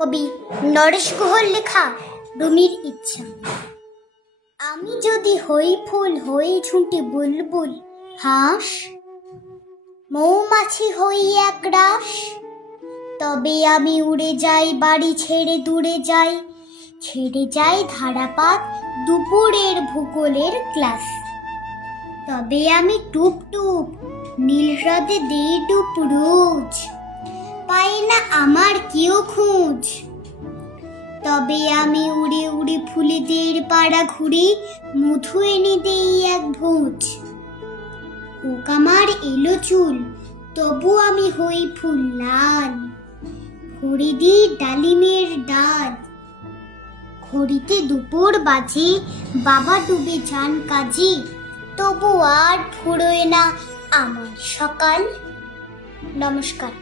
কবি নরেশ গুহর লেখা রুমির ইচ্ছা। আমি যদি হই ফুল হই ঝুঁটি বুলবুল হাঁস, মৌমাছি হই এক রাস, তবে আমি উড়ে যাই বাড়ি ছেড়ে দূরে যাই, ছেড়ে যাই ধারাপাত দুপুরের ভূগোলের ক্লাস। তবে আমি টুপ টুপ নীল হ্রদে দেই ডুব রোজ, পাই না আমার কেউ খোঁজ। তবে আমি উড়ে উড়ে ফুলেদের পাড়া ঘুরে মধু এনে দেই এক ভোজ। হোক আমার এলো চুল তবু আমি হই ফুল লাল, ভরে দিই ডালিমের ডাল। ঘড়িতে দুপুর বাজে বাবা ডুবে যান কাজে, তবু আর ফুরোয় না আমার সকাল। নমস্কার।